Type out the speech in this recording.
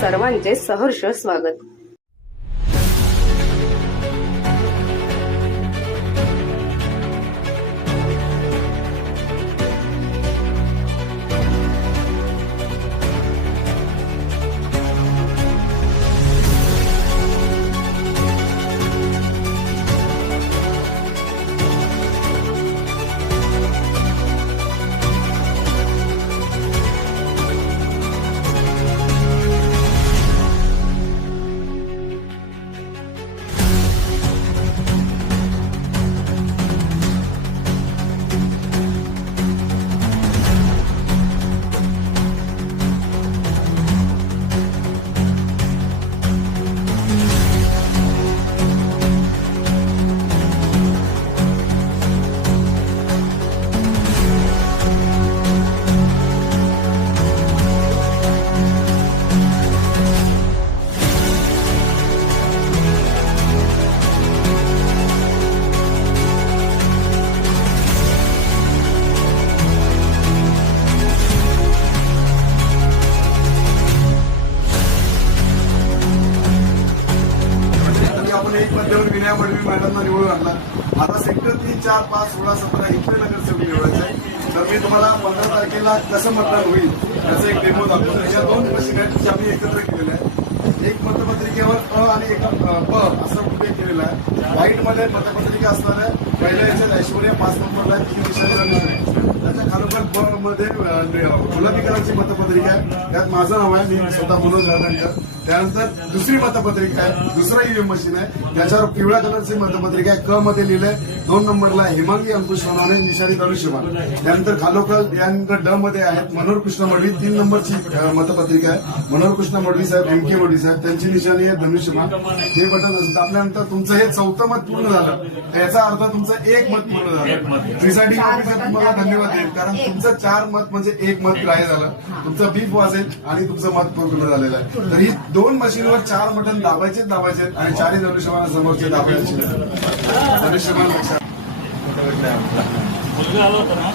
सर्वांचे सहर्ष स्वागत। आपण एक मध्यवर विनया मडवी मॅडमना निवडून आणला। आता सेक्टर 3, 4, 5, 16, 17 इथले नगरसेवक निवडायचे आहे। तर मी तुम्हाला 15 तारखेला कसं मतदान होईल याचा एक डेमो दाखवतो। या दोन मशीन आहेत ज्या आम्ही एकत्र केलेल्या आहेत। एक मतपत्रिकेवर अ आणि एक प असं उल्लेख केलेला आहे। व्हाईट मध्ये मतपत्रिका असणार आहे। पहिल्या याच्यात ऐश्वर्या 5 नंबरला तिची निशाणी आहे। त्याच्या खालोखाल ब मध्ये गुलाबी कलरची मतपत्रिका आहे। त्यात माझं नाव आहे, मी स्वतः मनोज जाधवकर। त्यानंतर दुसरी मतपत्रिका आहे, दुसरा ईव्हीएम मशीन आहे, त्याच्यावर पिवळ्या कलरची मतपत्रिका आहे। क मध्ये लिहिलंय 2 नंबरला हेमांगी अंकुश सोनवणे निशाणी धनुष्यबाण। त्यानंतर खालोखाल यानंतर ड मध्ये आहेत मनोहर कृष्ण मडवी 3 नंबरची मतपत्रिका आहे। मनोहर कृष्ण मडवी साहेब, एम के मडवी साहेब, त्यांची निशाणी आहे धनुष्यबाण। हे बटन असं दाबल्यानंतर तुमचं हे 4थं मत पूर्ण झालं। याचा अर्थ तुमचं 1 मत पूर्ण झालं। प्रिसाइडिंग ऑफिसर तुम्हाला धन्यवाद देईल, कारण तुमचं 4 मत म्हणजे 1 मत ग्राह्य झालं। तुमचं बीप वाजेल आणि तुमचं मत पूर्ण झालेलं आहे। तर ही 2 मशीनवर 4 बटन दाबायचे आणि 4ही धनुष्यबाण समोरचे दाबायचे। धनुष्यबाण लक्षात मुलगा आला होता ना.